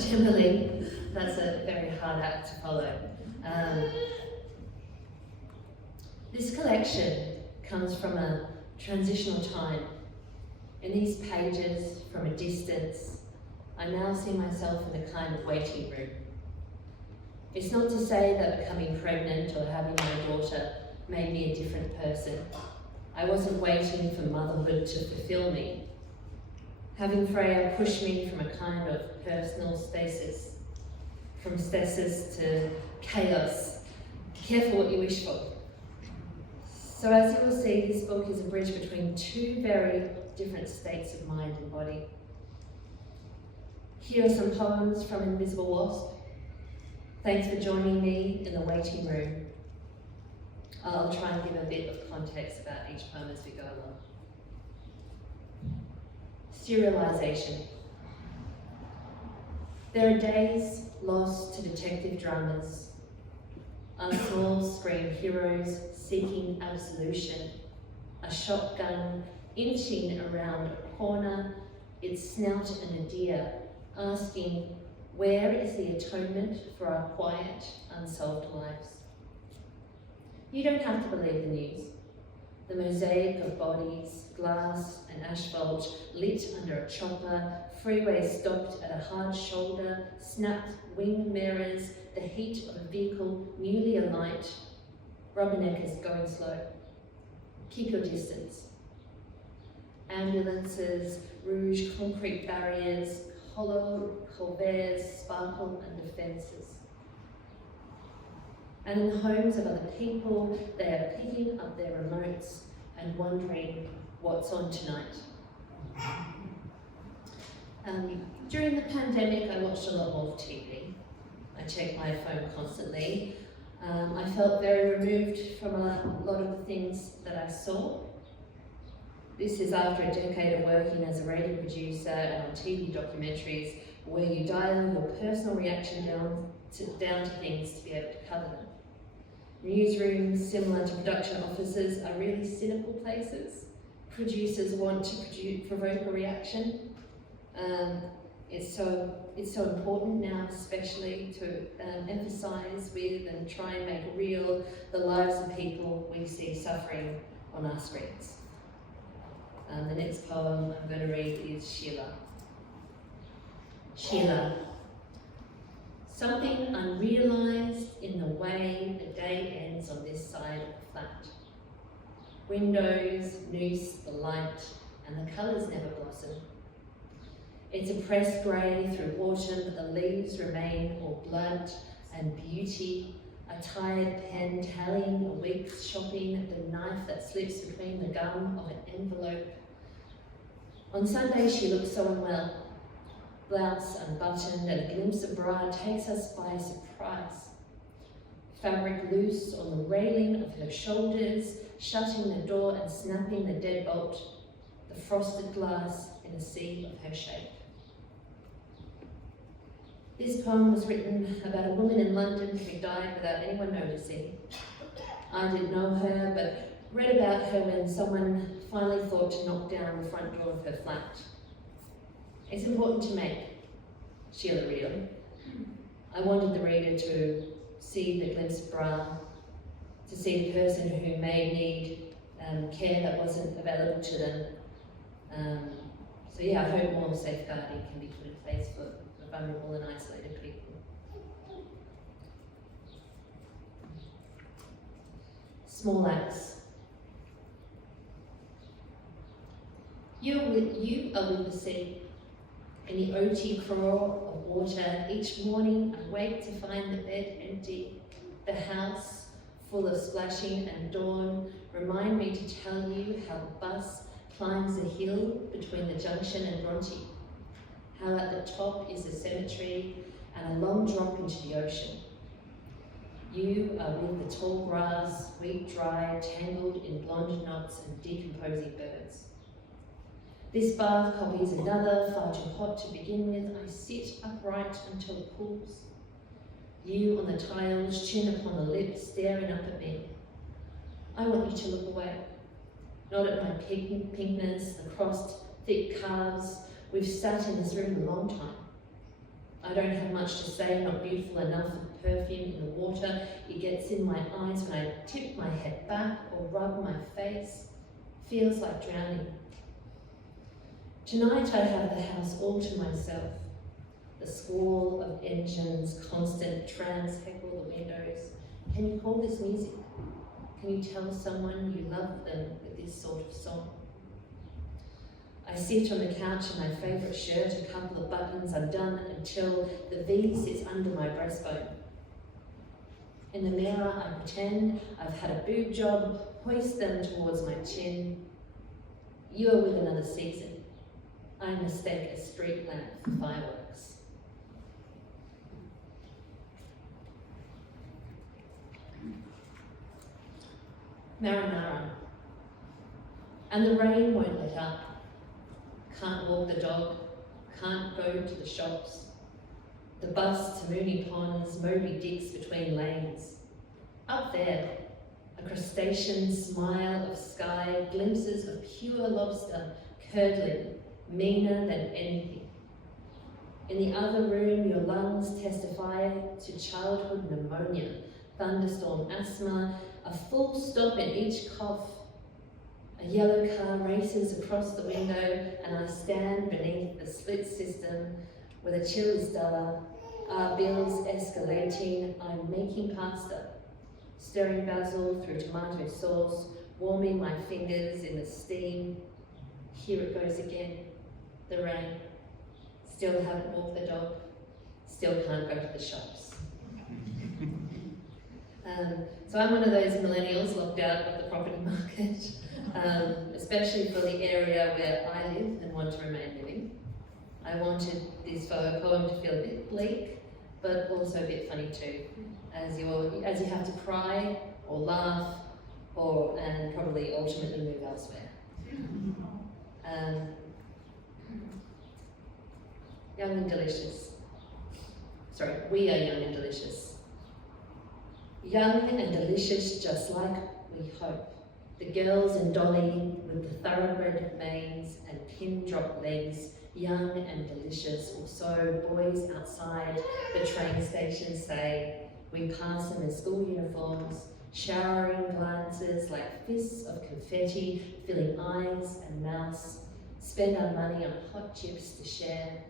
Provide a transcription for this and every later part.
much, Emilie. That's a very hard act to follow. This collection comes from a transitional time. In these pages, from a distance, I now see myself in a kind of waiting room. It's not to say that becoming pregnant or having my daughter made me a different person. I wasn't waiting for motherhood to fulfill me. Having Freya pushed me from a kind of personal stasis, from stasis to chaos. Careful what you wish for. So as you will see, this book is a bridge between two very different states of mind and body. Here are some poems from Invisible Wasp. Thanks for joining me in the waiting room. I'll try and give a bit of context about each poem as we go along. Serialization. There are days lost to detective dramas, our small screen heroes seeking absolution, a shotgun inching around a corner, its snout and a deer, asking, where is the atonement for our quiet, unsolved lives? You don't have to believe the news. The mosaic of bodies, glass and asphalt lit under a chopper, freeway stopped at a hard shoulder, snapped wing mirrors, the heat of a vehicle newly alight, rubberneckers going slow. Keep your distance. Ambulances, rouge concrete barriers, hollow corvées sparkle under fences. And in the homes of other people, they are picking up their remotes and wondering what's on tonight. During the pandemic, I watched a lot more TV. I checked my phone constantly. I felt very removed from a lot of the things that I saw. This is after a decade of working as a radio producer and on TV documentaries where you dial your personal reaction down to things to be able to cover them. Newsrooms, similar to production offices, are really cynical places. Producers want to provoke a reaction. It's so important now, especially to emphasise with and try and make real the lives of people we see suffering on our screens. The next poem I'm going to read is Sheila. Sheila. Something unrealised in the way the day ends on this side of the flat. Windows noose the light and the colours never blossom. It's a pressed grey through autumn, but the leaves remain all blood and beauty. A tired pen tallying a week's shopping, the knife that slips between the gum of an envelope. On Sunday she looks so unwell. Blouse unbuttoned and a glimpse of bra takes us by surprise. Fabric loose on the railing of her shoulders, shutting the door and snapping the deadbolt, the frosted glass in a sea of her shape. This poem was written about a woman in London who died without anyone noticing. I didn't know her, but read about her when someone finally thought to knock down the front door of her flat. It's important to make Sheila real. I wanted the reader to see the glimpse of bra, to see the person who may need care that wasn't available to them. So yeah, I hope more safeguarding can be put in place for vulnerable and isolated people. Small acts. You are with the sea. In the OT crawl of water, each morning I wake to find the bed empty, the house full of splashing, and dawn remind me to tell you how the bus climbs a hill between the junction and Bronte, how at the top is a cemetery and a long drop into the ocean. You are with the tall grass, weed dry, tangled in blonde knots and decomposing birds. This bath copies another, far too hot to begin with. I sit upright until it cools. You on the tiles, chin upon the lip, staring up at me. I want you to look away, not at my pinkness, the crossed, thick calves. We've sat in this room a long time. I don't have much to say, not beautiful enough for the perfume in the water. It gets in my eyes when I tip my head back or rub my face. Feels like drowning. Tonight I have the house all to myself. The squall of engines, constant trams heckle the windows. Can you call this music? Can you tell someone you love them with this sort of song? I sit on the couch in my favourite shirt, a couple of buttons undone until the V sits under my breastbone. In the mirror, I pretend I've had a boob job, hoist them towards my chin. You are with another season. I mistake a street lamp for fireworks. Marinara. And the rain won't let up. Can't walk the dog, can't go to the shops. The bus to Mooney Ponds, Moby Dicks between lanes. Up there, a crustacean smile of sky, glimpses of pure lobster curdling, meaner than anything. In the other room, your lungs testify to childhood pneumonia, thunderstorm asthma, a full stop in each cough. A yellow car races across the window and I stand beneath the split system where the chill is duller, our bills escalating. I'm making pasta, stirring basil through tomato sauce, warming my fingers in the steam. Here it goes again, the rain. Still haven't walked the dog, still can't go to the shops. So I'm one of those millennials locked out of the property market, especially for the area where I live and want to remain living. I wanted this poem to feel a bit bleak, but also a bit funny too, as you have to cry or laugh, and probably ultimately move elsewhere. Young and delicious. Sorry, we are young and delicious. Young and delicious, just like we hope. The girls in Dolly with the thoroughbred manes and pin-drop legs, young and delicious. Or so boys outside the train station say. We pass them in school uniforms, showering glances like fists of confetti, filling eyes and mouths. Spend our money on hot chips to share.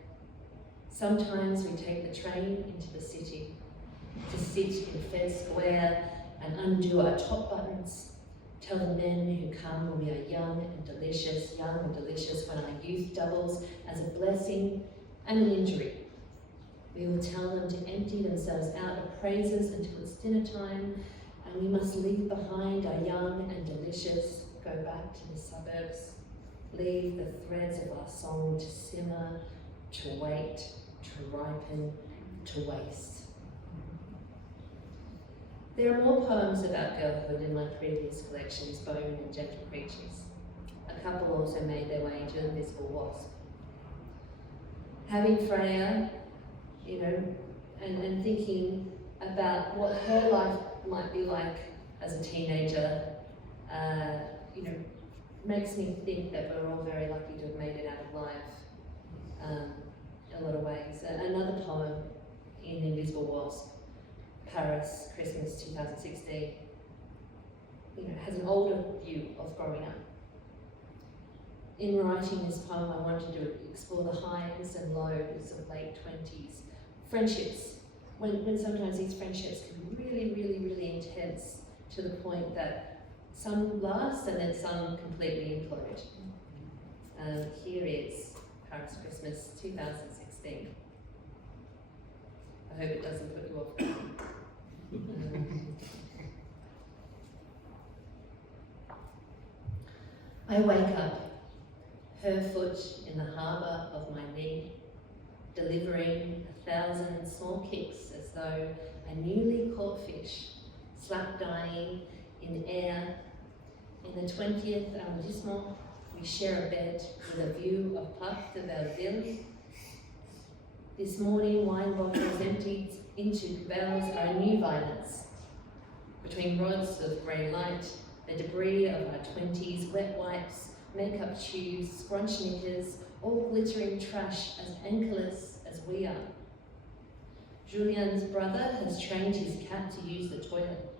Sometimes we take the train into the city to sit in Fed Square and undo our top buttons. Tell the men who come we are young and delicious when our youth doubles as a blessing and an injury. We will tell them to empty themselves out of praises until it's dinner time, and we must leave behind our young and delicious, go back to the suburbs, leave the threads of our song to simmer, to wait, to ripen, to waste. There are more poems about girlhood in my previous collections, Bone and Gentle Creatures. A couple also made their way into Invisible Wasp. Having Freya, and thinking about what her life might be like as a teenager, makes me think that we're all very lucky to have made it out of life in a lot of ways. Another poem in Invisible Wasp, Paris, Christmas 2016, has an older view of growing up. In writing this poem, I wanted to explore the highs and lows of late 20s. Friendships, when sometimes these friendships can be really, really, really intense to the point that some last and then some completely implode. Here is Paris, Christmas 2016. I hope it doesn't put you off. I wake up, her foot in the harbour of my knee, delivering 1,000 small kicks as though a newly caught fish, slap dying in air. In the 20th arrondissement, we share a bed with a view of Parc de Belleville. This morning, wine bottles emptied into bells are new violence. Between rods of grey light, the debris of our 20s, wet wipes, makeup tubes, scrunch knickers, all glittering trash as anchorless as we are. Julian's brother has trained his cat to use the toilet.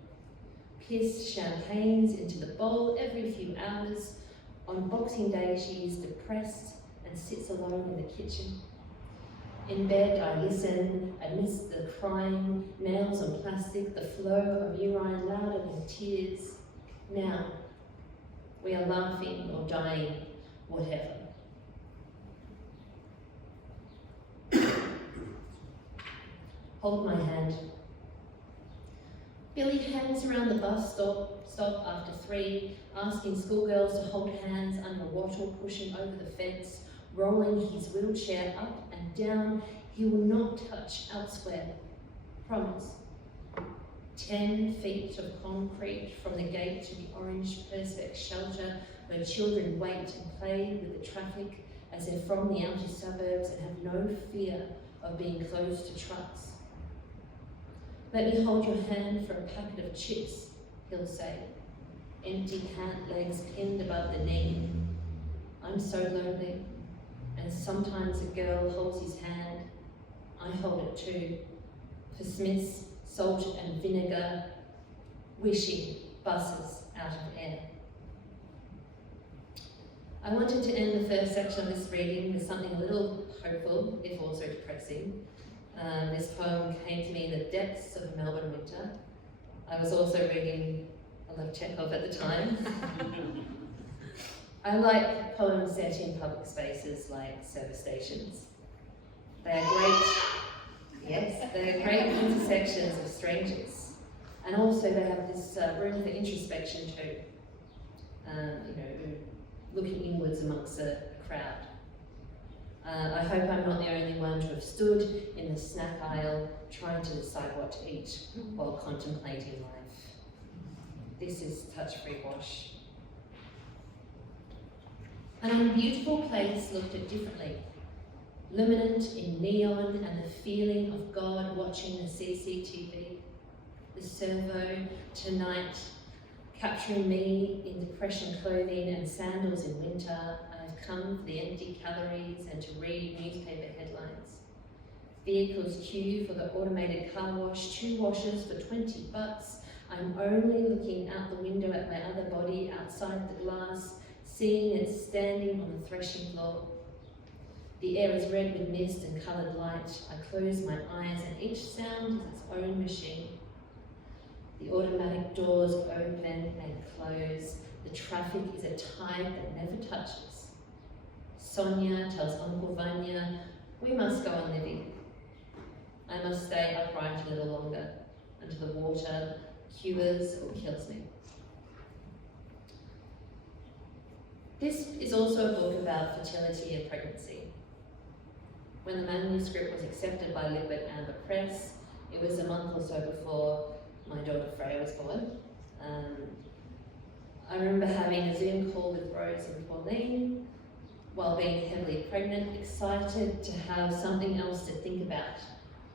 Piss champagnes into the bowl every few hours. On Boxing Day, she is depressed and sits alone in the kitchen. In bed, I listen amidst the crying, nails on plastic, the flow of urine louder than tears. Now, we are laughing or dying, whatever. Hold my hand. Billy hangs around the bus stop after 3, asking schoolgirls to hold hands under a wattle, pushing over the fence, rolling his wheelchair up and down. He will not touch elsewhere. Promise. 10 feet of concrete from the gate to the orange Perspex shelter where children wait and play with the traffic as they're from the outer suburbs and have no fear of being close to trucks. Let me hold your hand for a packet of chips, he'll say, empty pant legs pinned above the knee. I'm so lonely, and sometimes a girl holds his hand. I hold it too, for Smith's salt and vinegar, wishing buses out of air. I wanted to end the first section of this reading with something a little hopeful, if also depressing. This poem came to me in the depths of a Melbourne winter. I was also reading a lot of Chekhov at the time. I like poems set in public spaces like service stations. They are great, yes, they are great intersections of strangers. And also they have this room for introspection too. Looking inwards amongst a crowd. I hope I'm not the only one to have stood in the snack aisle trying to decide what to eat while contemplating life. This is touch-free wash. An unbeautiful place looked at differently, luminant in neon and the feeling of God watching the CCTV. The servo tonight, capturing me in depression clothing and sandals in winter. I've come for the empty calories and to read newspaper headlines. Vehicles queue for the automated car wash, 2 washes for $20. I'm only looking out the window at my other body outside the glass, seeing it standing on the threshing floor. The air is red with mist and coloured light. I close my eyes and each sound is its own machine. The automatic doors open and close. The traffic is a tide that never touches. Sonia tells Uncle Vanya, we must go on living. I must stay upright a little longer until the water cures or kills me. This is also a book about fertility and pregnancy. When the manuscript was accepted by Liquid Amber Press, it was a month or so before my daughter Freya was born. I remember having a Zoom call with Rose and Pauline while being heavily pregnant, excited to have something else to think about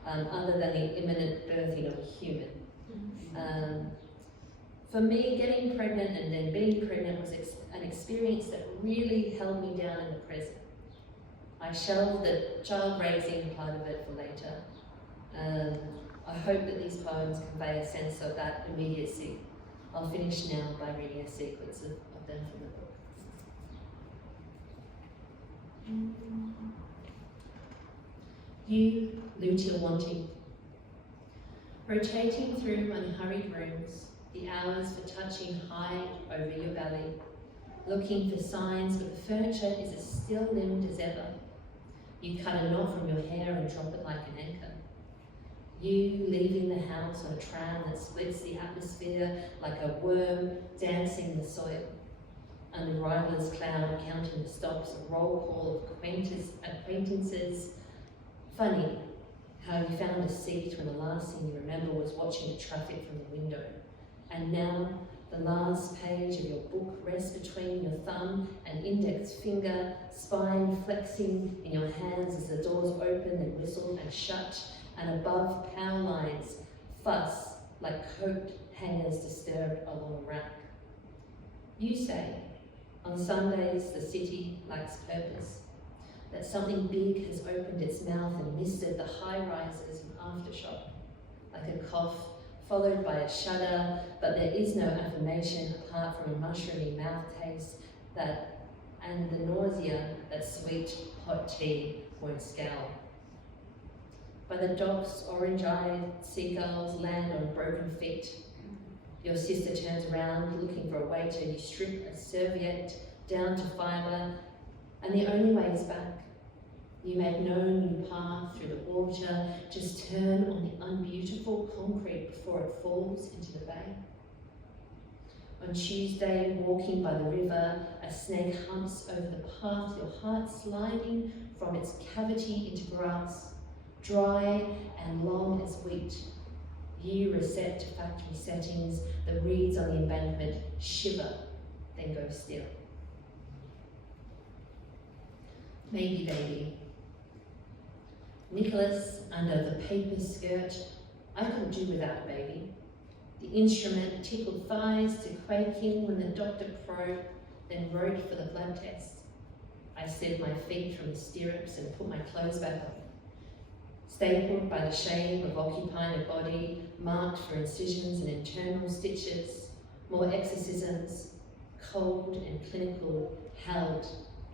other than the imminent birthing of a human. For me, getting pregnant and then being pregnant was an experience that really held me down in the present. I shelved the child raising part of it for later. I hope that these poems convey a sense of that immediacy. I'll finish now by reading a sequence of them from the book. You, luteal wanting. Rotating through unhurried rooms, the hours for touching hide over your belly, looking for signs, but the furniture is as still-limbed as ever. You cut a knot from your hair and drop it like an anchor. You leaving the house on a tram that splits the atmosphere like a worm dancing the soil. An arrival's cloud counting the stops, a roll call of acquaintances. Funny how you found a seat when the last thing you remember was watching the traffic from the window. And now the last page of your book rests between your thumb and index finger, spine flexing in your hands as the doors open and whistle and shut, and above power lines, fuss like coat hangers disturbed along a rack. You say, on Sundays the city lacks purpose. that something big has opened its mouth and misted the high rises and aftershock, like a cough followed by a shudder, but there is no affirmation apart from a mushroomy mouth taste and the nausea that sweet hot tea won't scour. By the docks, orange-eyed seagulls land on broken feet. Your sister turns around, looking for a waiter. You strip a serviette down to fibre, and the only way is back. You make no new path through the water, just turn on the unbeautiful concrete before it falls into the bay. On Tuesday, walking by the river, a snake humps over the path, your heart sliding from its cavity into grass, dry and long as wheat. You reset to factory settings, the reeds on the embankment shiver, then go still. Maybe baby. Nicholas under the paper skirt, I could do without a baby. The instrument tickled thighs to quaking when the doctor probed, then wrote for the blood test. I set my feet from the stirrups and put my clothes back on. Stapled by the shame of occupying a body, marked for incisions and internal stitches, more exorcisms, cold and clinical, held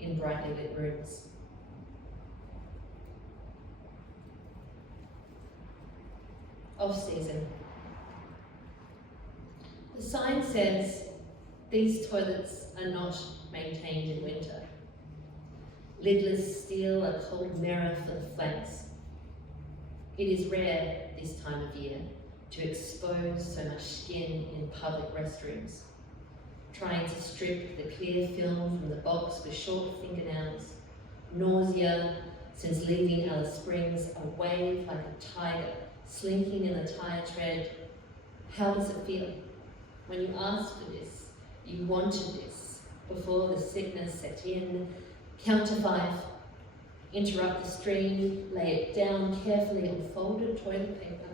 in brightly lit rooms. Off-season. The sign says, these toilets are not maintained in winter. Lidless steel, a cold mirror for the flanks. It is rare this time of year to expose so much skin in public restrooms. Trying to strip the clear film from the box with short fingernails. Nausea since leaving Alice Springs, a wave like a tiger slinking in the tire tread. How does it feel? When you asked for this, you wanted this before the sickness set in. Count to 5. Interrupt the stream, lay it down carefully on folded toilet paper.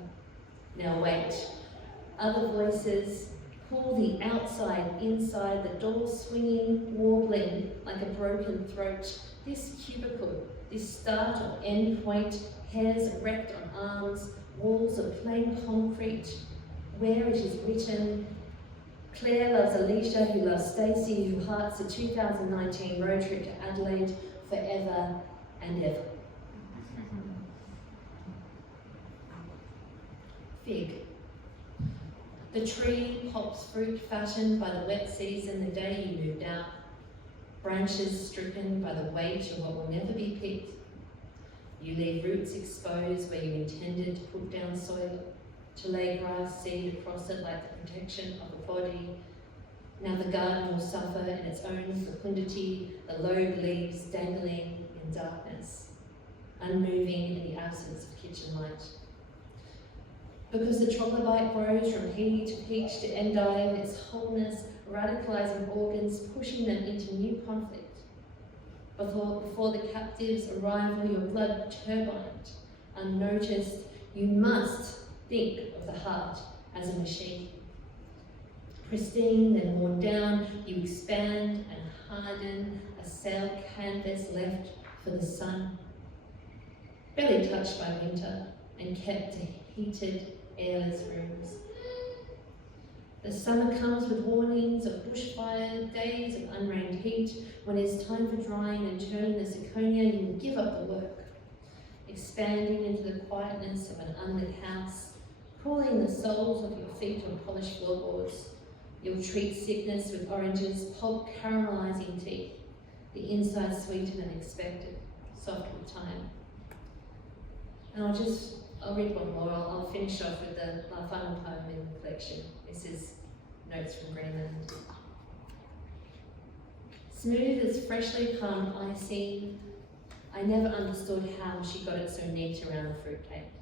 Now wait. Other voices pull the outside inside, the door swinging, warbling like a broken throat. This cubicle, this start or end point, hairs erect on arms, walls of plain concrete, where it is written, Claire loves Alicia, who loves Stacey, who hearts the 2019 road trip to Adelaide forever and ever. Fig. The tree pops fruit fashioned by the wet season the day you moved out. Branches stricken by the weight of what will never be picked. You leave roots exposed where you intended to put down soil, to lay grass seed across it like the protection of a body. Now the garden will suffer in its own fecundity, the lobe leaves dangling in darkness, unmoving in the absence of kitchen light. Because the troglodyte grows from pea to peach to endive, its wholeness radicalizing organs, pushing them into new conflict. Before the captive's arrival, your blood turbined, unnoticed, you must think of the heart as a machine. Pristine, then worn down, you expand and harden, a sail canvas left for the sun. Barely touched by winter and kept to heated, airless rooms. The summer comes with warnings of bushfire, days of unrained heat. When it's time for drying and turning the zirconia, you will give up the work, expanding into the quietness of an unlit house, cooling the soles of your feet on polished floorboards. You'll treat sickness with oranges, pulp caramelizing teeth, the inside sweeter than expected, soft with time. And I'll read one more. I'll finish off with the final poem in the collection. This is Notes from Greenland. Smooth as freshly palmed icing, I never understood how she got it so neat around the fruitcake.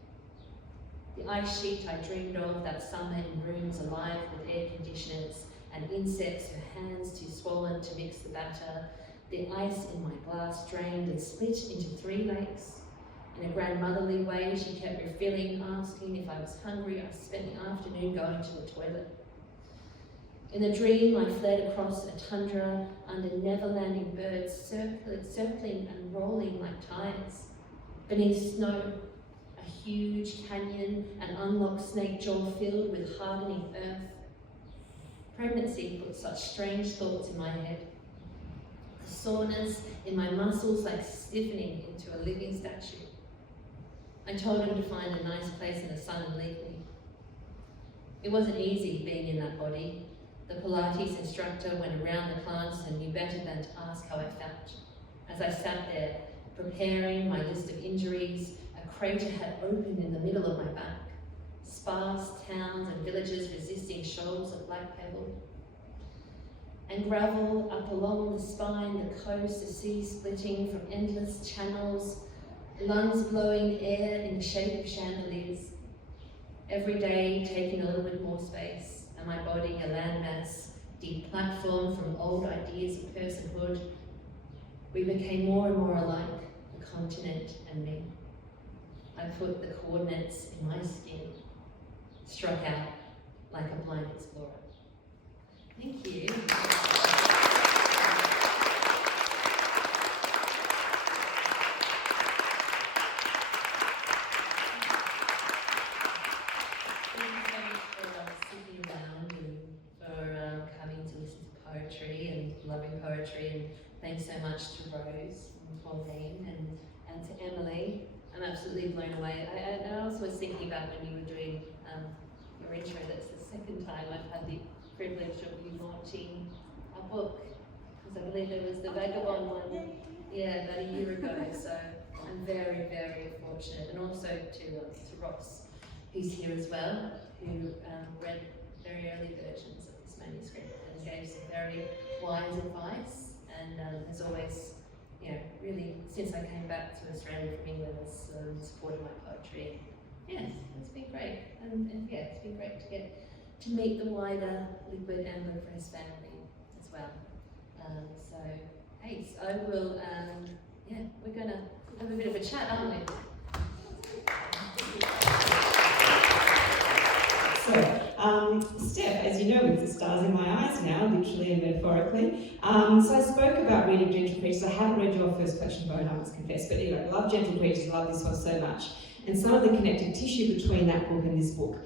The ice sheet I dreamed of that summer in rooms alive with air conditioners and insects with hands too swollen to mix the batter. The ice in my glass drained and split into 3 lakes. In a grandmotherly way, she kept refilling, asking if I was hungry. I spent the afternoon going to the toilet. In the dream, I fled across a tundra under never-landing birds, circling and rolling like tides. Beneath snow, a huge canyon, an unlocked snake jaw filled with hardening earth. Pregnancy put such strange thoughts in my head. The soreness in my muscles like stiffening into a living statue. I told him to find a nice place in the sun and leave me. It wasn't easy being in that body. The Pilates instructor went around the class and knew better than to ask how I felt. As I sat there, preparing my list of injuries, a crater had opened in the middle of my back. Sparse towns and villages resisting shoals of black pebble. And gravel up along the spine, the coast, the sea splitting from endless channels, lungs blowing air in the shape of chandeliers. Every day taking a little bit more space, and my body a landmass, deplatformed from old ideas of personhood. We became more and more alike, the continent and me. I put the coordinates in my skin, struck out like a blind explorer. Thank you. Poetry, and thanks so much to Rose and Pauline and to Emilie. I'm absolutely blown away. I also was thinking about when you were doing your intro, that's the second time I've had the privilege of you launching a book, because I believe there was the Vagabond one, about a year ago, so I'm very, very fortunate. And also to Ross, who's here as well, who read very early versions of this manuscript and gave some very wise advice, and has always, really, since I came back to Australia from England, has supported my poetry. Yes, it's been great, and it's been great to get to meet the wider Liquid and Live Press family as well. So, hey, so I will, we're going to have a bit of a chat, aren't we? So, Steph, as you know, with the stars in my eyes now, literally and metaphorically. So I spoke about reading Gentle Creatures. I haven't read your first collection, Bone, I must confess, but anyway, I love Gentle Creatures, I love this one so much. And some of the connective tissue between that book and this book.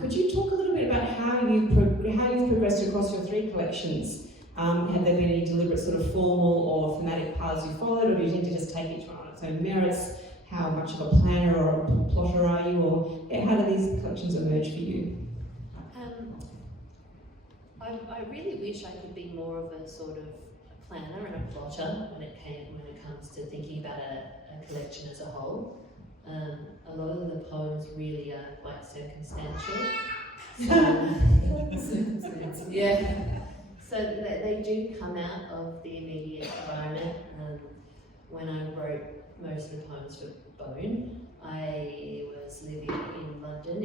Could you talk a little bit about how you've progressed across your three collections? Have there been any deliberate sort of formal or thematic paths you followed, or do you tend to just take each one on its own merits? How much of a planner or a plotter are you, or how do these collections emerge for you? I really wish I could be more of a sort of planner and a plotter when it comes to thinking about a collection as a whole. A lot of the poems really are quite circumstantial. So they do come out of the immediate environment. When I wrote most of the poems for Bone, I was living in London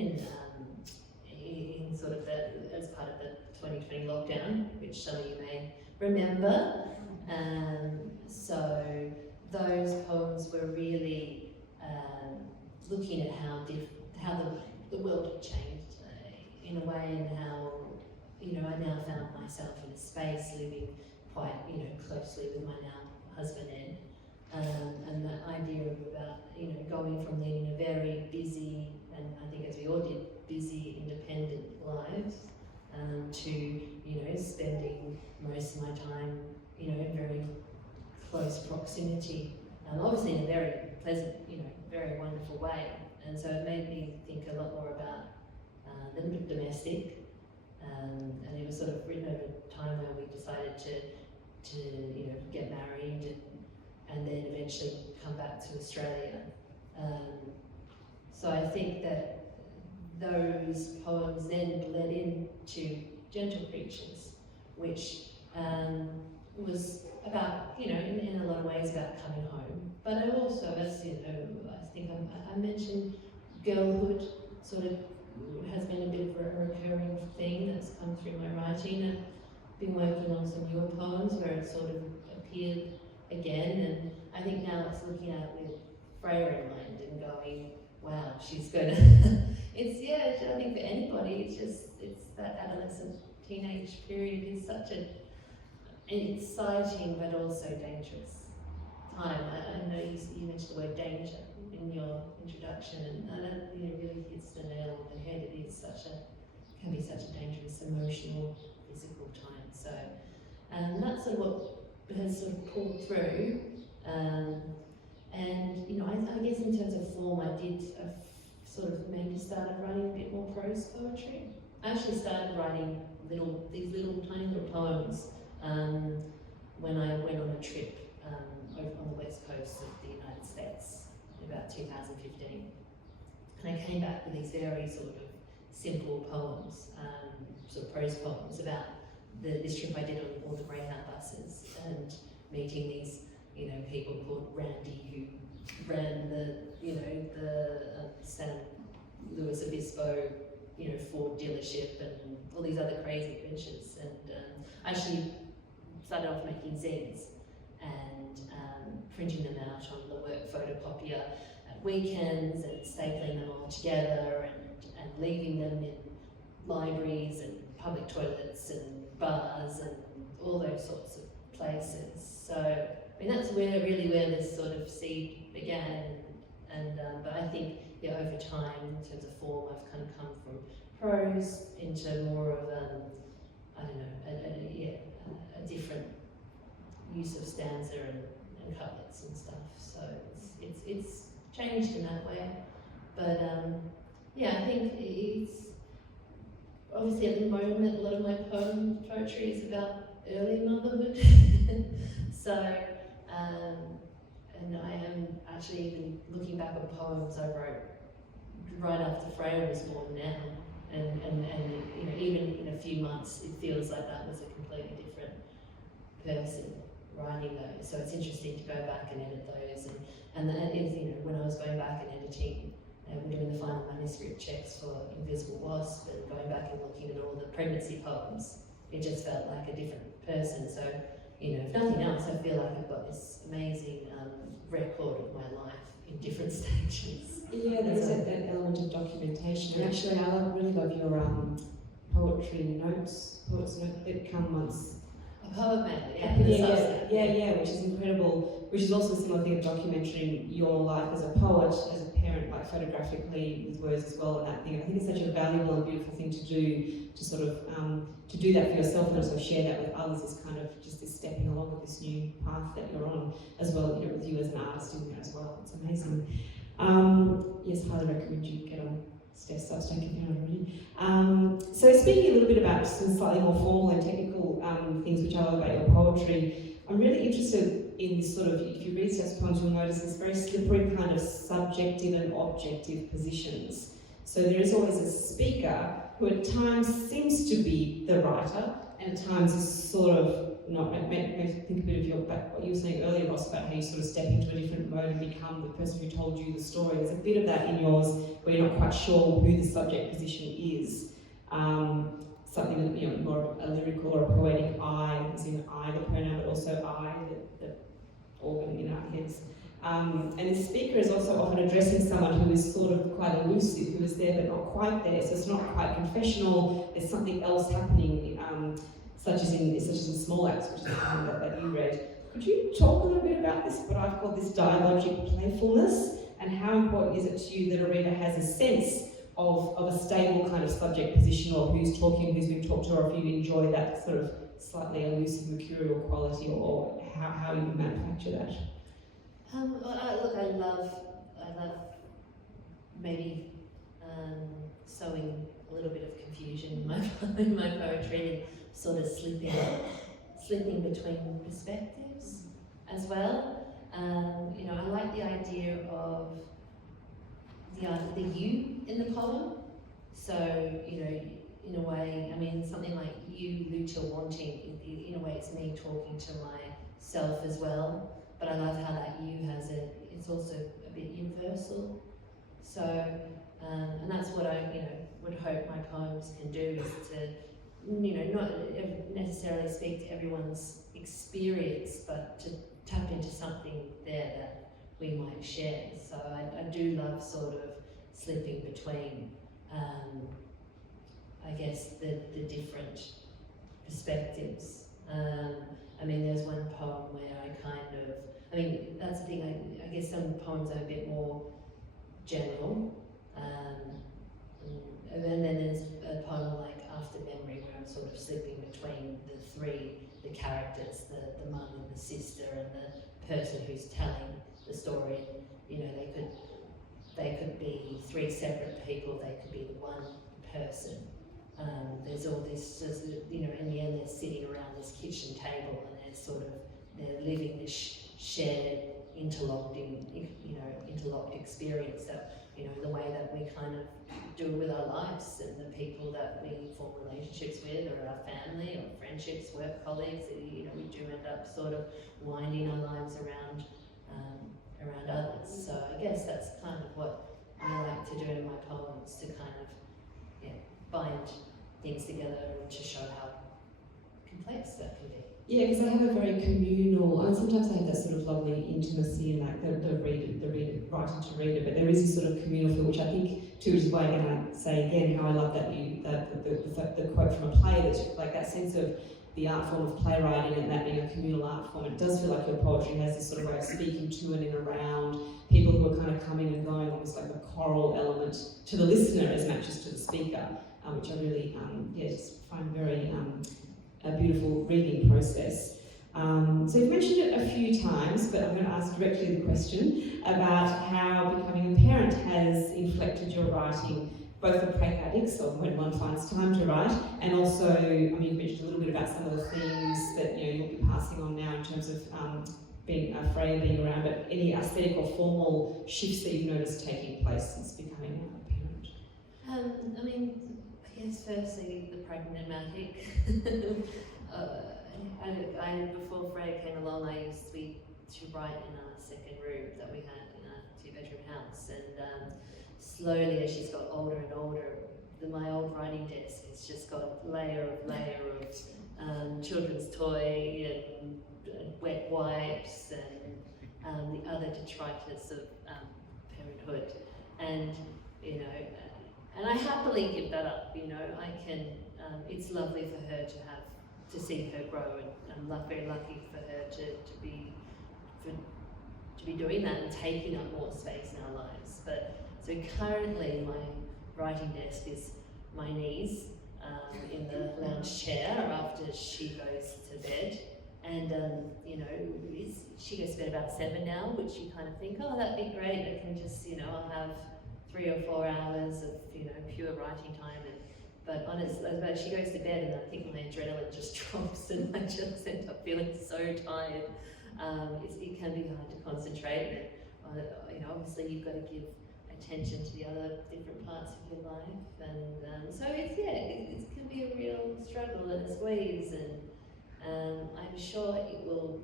in sort of as part of the 2020 lockdown, which some of you may remember. So those poems were really looking at how the world had changed in a way, and how I now found myself in a space living quite closely with my now husband Ed. And that idea of about, going from leading a very busy, and I think as we all did, busy, independent lives, to, spending most of my time, in very close proximity, obviously in a very pleasant, very wonderful way. And so it made me think a lot more about the domestic, and it was sort of written over a time where we decided to get married and then eventually come back to Australia. So I think that those poems then bled into Gentle Creatures, which was about, in a lot of ways about coming home. But I also, as I think I mentioned, girlhood sort of has been a bit of a recurring thing that's come through my writing. I've been working on some newer poems where it sort of appeared again, and I think now it's looking at it with Freya in mind and going, wow, she's gonna, I think for anybody, it's that adolescent teenage period is such an exciting but also dangerous time. I know you mentioned the word danger in your introduction, and that really hits the nail on the head. It is can be such a dangerous emotional, physical time. So that's sort of what has sort of pulled through. And I guess in terms of form, I sort of maybe started writing a bit more prose poetry. I actually started writing these tiny little poems when I went on a trip over on the west coast of the United States in about 2015. And I came back with these very sort of simple poems, sort of prose poems about this trip I did on all the Greyhound buses and meeting these people called Randy who ran the San Luis Obispo Ford dealership and all these other crazy adventures. And I actually started off making zines and printing them out on the work photocopier at weekends and stapling them all together and leaving them in libraries and public toilets and bars and all those sorts of places. So that's really where this sort of seed began. And but I think over time, in terms of form, I've kind of come from prose into more of a different use of stanza and couplets and stuff. So it's changed in that way. But I think it's obviously at the moment a lot of my poetry is about early motherhood. So and I am actually even looking back on poems I wrote right after Freya was born now, and even in a few months it feels like that was a completely different person writing those. So it's interesting to go back and edit those, and that is when I was going back and editing and we're doing the final manuscript checks for Invisible Wasp and going back and looking at all the pregnancy poems, it just felt like a different person. So if nothing else, I feel like I've got this amazing record of my life in different stages. Yeah, there's that element of documentation. And actually, I really love your poetry notes, poet's note that come once. A poet mail, yeah, which is incredible. Which is also a similar thing of documenting your life as a poet, as a parent, like photographically with words as well, and that thing. I think it's such a valuable and beautiful thing to do, to sort of to do that for yourself and also share that with others is kind of just this stepping along with this new path that you're on as well, with you as an artist in there as well. It's amazing. Yes, highly recommend you get on Steph's Substack if you're not already. So speaking a little bit about some slightly more formal and technical things which I love about your poetry, I'm really interested in this sort of, if you read Steph's poems, you'll notice this very slippery kind of subjective and objective positions. So there is always a speaker who at times seems to be the writer, and at times is sort of not. Maybe think a bit of what you were saying earlier, Ross, about how you sort of step into a different mode and become the person who told you the story. There's a bit of that in yours where you're not quite sure who the subject position is. Something that, more of a lyrical or a poetic I, as in I, the pronoun, but also I, the organ in our heads. And the speaker is also often addressing someone who is sort of quite elusive, who is there but not quite there. So it's not quite confessional. There's something else happening, such as in Small Acts, which is the poem that you read. Could you talk a little bit about this, what I've called this dialogic playfulness, and how important is it to you that a reader has a sense of a stable kind of subject position, or who's talking, who's being talked to, or if you enjoy that sort of slightly elusive mercurial quality, or how you manufacture that? I love maybe sowing a little bit of confusion in my poetry and sort of slipping between perspectives as well. I like the idea of the you in the poem. So, in a way, something like you, Lucha, wanting, in a way it's me talking to myself as well. But I love how that you it's also a bit universal. So, and that's what I, would hope my poems can do, is to, not necessarily speak to everyone's experience, but to tap into something there that we might share. So I do love sort of slipping between, I guess, the different perspectives. I mean, there's one poem where I kind of, I mean, that's the thing, I guess some poems are a bit more general. And then there's a poem like After Memory where I'm sort of slipping between the characters, the mum and the sister and the person who's telling the story. You know, they could be three separate people, they could be the one person. There's all this, just, you know, in the end they're sitting around this kitchen table and they're living this shared interlocked experience that, you know, the way that we kind of do with our lives and the people that we form relationships with, or our family or friendships, work colleagues, you know, we do end up sort of winding our lives around others. So I guess that's kind of what I like to do in my poems, to kind of bind things together and to show how complex that can be. Yeah, because I have a very communal, and sometimes I have that sort of lovely intimacy in like the writer to reader, but there is a sort of communal feel, which I think too is why, again, I say again how I love that the quote from a play, that's like that sense of the art form of playwriting and that being a communal art form. It does feel like your poetry has this sort of way of speaking to and in around people who are kind of coming and going, almost like a choral element to the listener as much as to the speaker, which I really just find very a beautiful reading process. So you've mentioned it a few times, but I'm going to ask directly the question about how becoming a parent has inflected your writing, both the pragmatics of when one finds time to write, and also, I mean, you mentioned a little bit about some of the themes that you'll be passing on now in terms of being afraid of being around, but any aesthetic or formal shifts that you've noticed taking place since becoming a parent? I mean, I guess firstly the pragmatic. Before Freya came along, I used to write in our second room that we had in our 2-bedroom house, and slowly as she's got older and older, my old writing desk has just got layer of children's toy and wet wipes and the other detritus of parenthood, and you know. And I happily give that up, you know. I can. It's lovely for her to see her grow, and I'm very lucky for her to be doing that and taking up more space in our lives. But so currently, my writing desk is my knees in the lounge chair after she goes to bed, and you know, she goes to bed about 7 now, which you kind of think, oh, that'd be great. I can just, you know, I'll have 3 or 4 hours of, you know, pure writing time, but honestly, she goes to bed and I think my adrenaline just drops and I just end up feeling so tired. It can be hard to concentrate, and you know, obviously you've got to give attention to the other different parts of your life, and so it can be a real struggle and a squeeze, and I'm sure it will,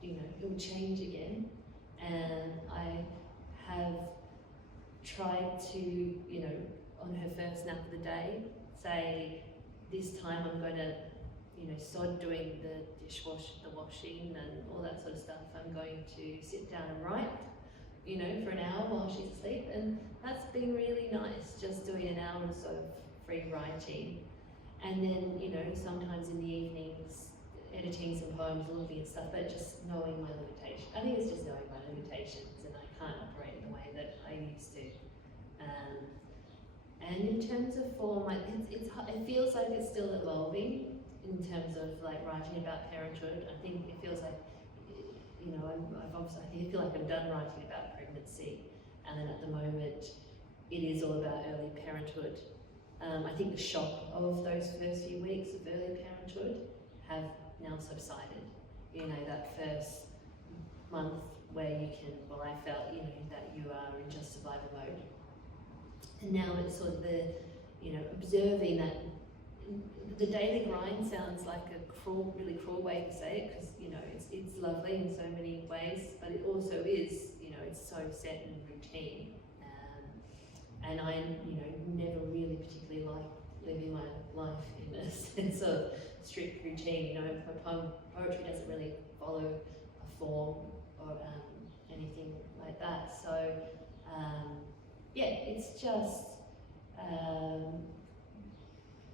you know, it will change again, and I have tried to, you know, on her first nap of the day, say, this time I'm going to, you know, sod doing the washing and all that sort of stuff. I'm going to sit down and write, you know, for an hour while she's asleep, and that's been really nice, just doing an hour or so of free writing. And then, you know, sometimes in the evenings, editing some poems, looking at stuff, but just knowing my limitations. I think it's just knowing my limitations, and I can't operate in the way that I used to. And in terms of form, it feels like it's still evolving in terms of like writing about parenthood. I think it feels like, you know, I feel like I'm done writing about pregnancy, and then at the moment it is all about early parenthood. I think the shock of those first few weeks of early parenthood have now subsided. You know, that first month where you can, well, I felt, you know, that you are in just survival mode. And now it's sort of you know, observing that the daily grind sounds like a really cruel way to say it, because, you know, it's lovely in so many ways, but it also is, you know, it's so set and routine. And I, you know, never really particularly like living my life in a sense of strict routine. You know, my poetry doesn't really follow a form or anything like that. So, yeah, it's just,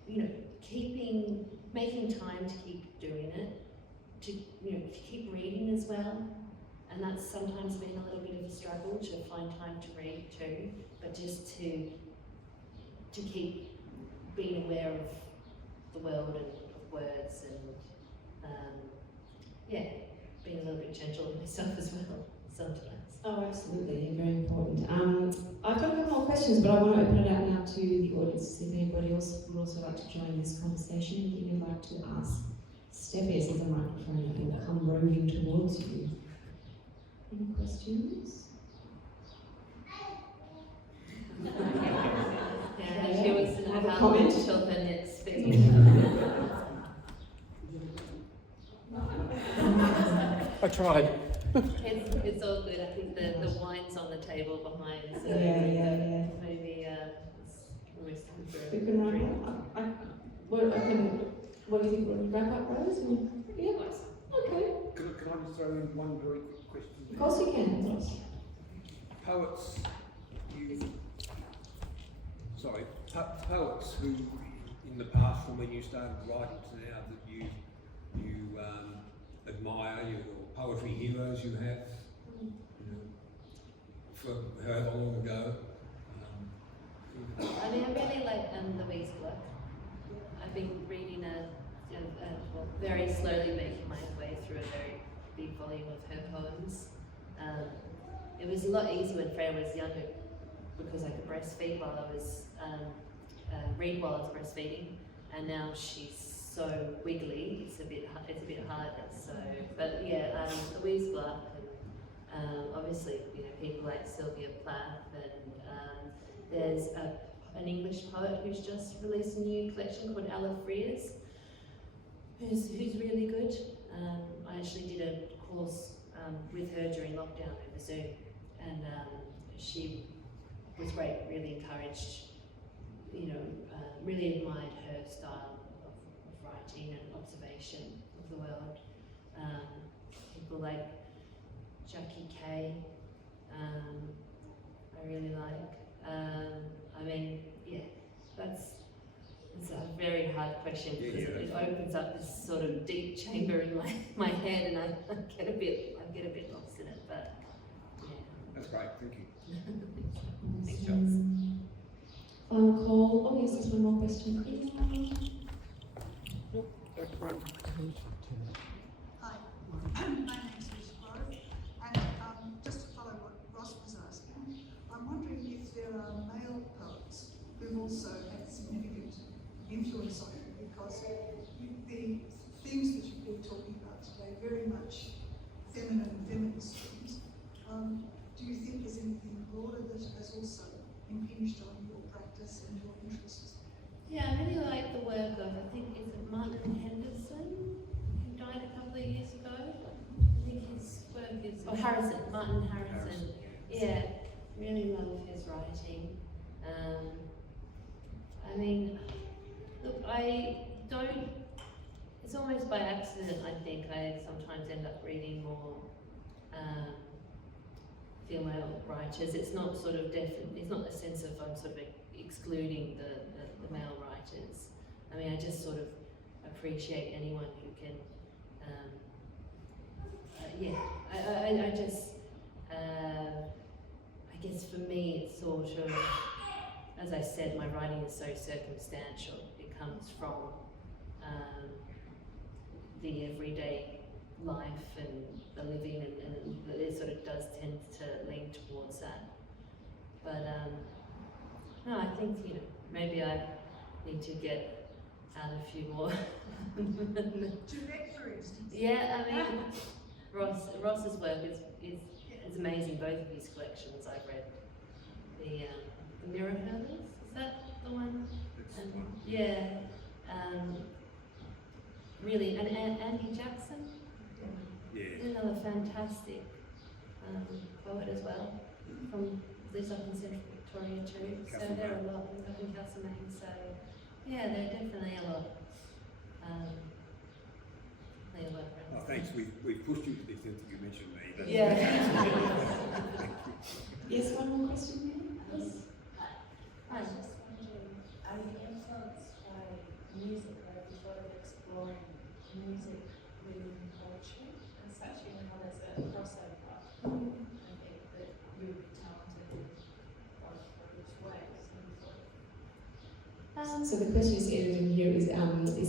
you know, keeping making time to keep doing it, to keep reading as well, and that's sometimes been a little bit of a struggle to find time to read too, but just to keep being aware of the world and of words and being a little bit gentle with myself as well sometimes. Oh, absolutely, very important. I've got a couple more questions, but I want to open it out now to the audience to see if anybody else would also like to join this conversation. Anything you'd like to ask Steph? Yes, there's a microphone that will come roving towards you. Any questions? She wants to know Have a how comment? she'll her next speak. I tried. It's all good. I think the wine's on the table behind, so Yeah. maybe it's time for We can wrap up. What do you think? Will we wrap up, Rose? Yeah. Okay. Can I just throw in one very quick question? Of course you can. Yes. Poets who in the past, from when you started writing to now, that you admire, or poetry heroes you have, for however long ago. I mean, I really like Louise Gluck. I've been reading very slowly making my way through a very big volume of her poems. It was a lot easier when Freya was younger because I could breastfeed while I was read while I was breastfeeding, and now she's so wiggly. It's a bit harder. So, but yeah, Louise Gluck, and obviously people like Sylvia Plath, and there's an English poet who's just released a new collection called Ella Frears, who's really good. I actually did a course with her during lockdown over Zoom, and she was great, really encouraged, really admired her style of writing and observation of the world. People like Jackie Kay, I really like. I mean, yeah, it's a very hard question because it opens up this sort of deep chamber in my head, and I get a bit lost in it. But yeah, That's great. Thank you. Thanks, Joyce. Final call. Oh yes, there's one more question. Please. Hi, my name's Liz Grove, and just to follow what Ross was asking, I'm wondering if there are male poets who've also had significant influence on you, because the themes that you've been talking about today very much feminist themes. Do you think there's anything broader that has also impinged on your practice and your interests? Yeah, I really like the work of, I think, is it Martin Henderson, who died a couple of years ago? I think his work is, Martin Harrison. Yeah, really love his writing. I mean, look, it's almost by accident, I think, I sometimes end up reading more female writers. It's not sort of it's not the sense of I'm sort of excluding the male writers. I mean, I just sort of appreciate anyone who can, I guess for me it's sort of, as I said, my writing is so circumstantial. It comes from the everyday life and the living, and it sort of does tend to lean towards that. But no, I think maybe I need to get out a few more. Jeanette, for instance. Yeah, I mean, Ross's work is amazing. Both of his collections I've read. The Mirror Hurdles, is that the one? Yeah. Really, and Andy Jackson. Yeah. Another fantastic poet as well, lives up in Central Victoria too. So there are a lot up in Castlemaine. So yeah, there are definitely a lot. Oh, thanks. We've pushed you to the extent that you mentioned me. That's Yeah. Yes, one more question here. Yes. I was just wondering, are you influenced by music, or have you thought of exploring music within poetry, and especially when there's a crossover. I think that you would be talented in both ways. So the question is in here is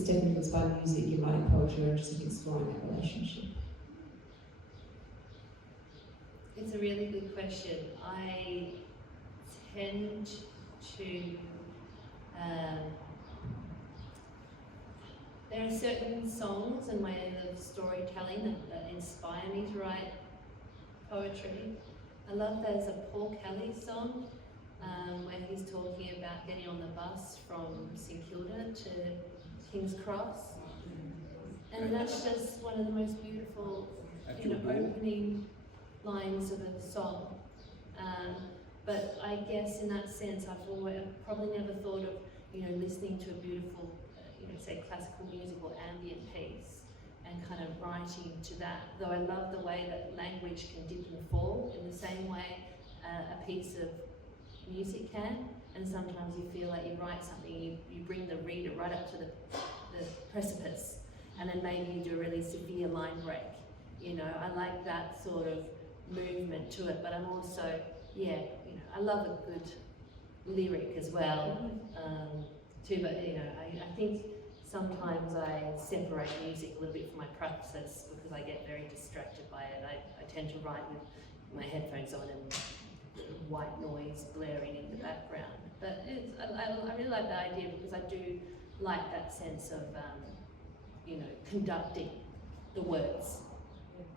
Stephanie was by music, you writing poetry, or interested in exploring that relationship? It's a really good question. I tend to, there are certain songs and ways of storytelling that inspire me to write poetry. I love there's a Paul Kelly song where he's talking about getting on the bus from St Kilda to King's Cross. And that's just one of the most beautiful, opening lines of a song. But I guess in that sense, I've probably never thought of, listening to a beautiful, say classical music or ambient piece and kind of writing to that. Though I love the way that language can dip and fall in the same way a piece of music can. And sometimes you feel like you write something, you bring the reader right up to the precipice, and then maybe you do a really severe line break. I like that sort of movement to it, but I'm also, I love a good lyric as well, too, but I think sometimes I separate music a little bit from my practice because I get very distracted by it. I tend to write with my headphones on and white noise blaring in the background. But I really like the idea because I do like that sense of, conducting the words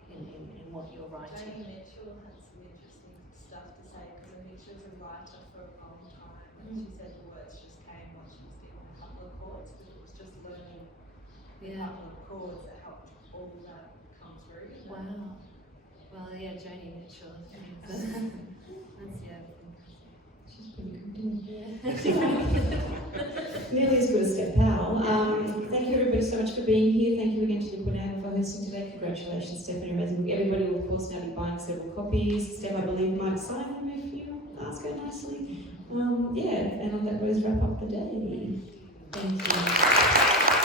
in what you're writing. Joni Mitchell had some interesting stuff to say, because she was a writer for a long time, and she said the words just came once she was given a couple of chords, but it was just learning a couple of chords that helped all that come through. Wow. Well, Joni Mitchell. That's She's pretty good. Yeah. Nearly as good as Steph Powell. Thank you everybody so much for being here. Thank you again to the Queen for hosting today. Congratulations, Stephanie. Amazing. Everybody will of course now be buying several copies. Steph, I believe, might sign them if you ask her nicely. And on that, Rose, wrap up the day. Thank you.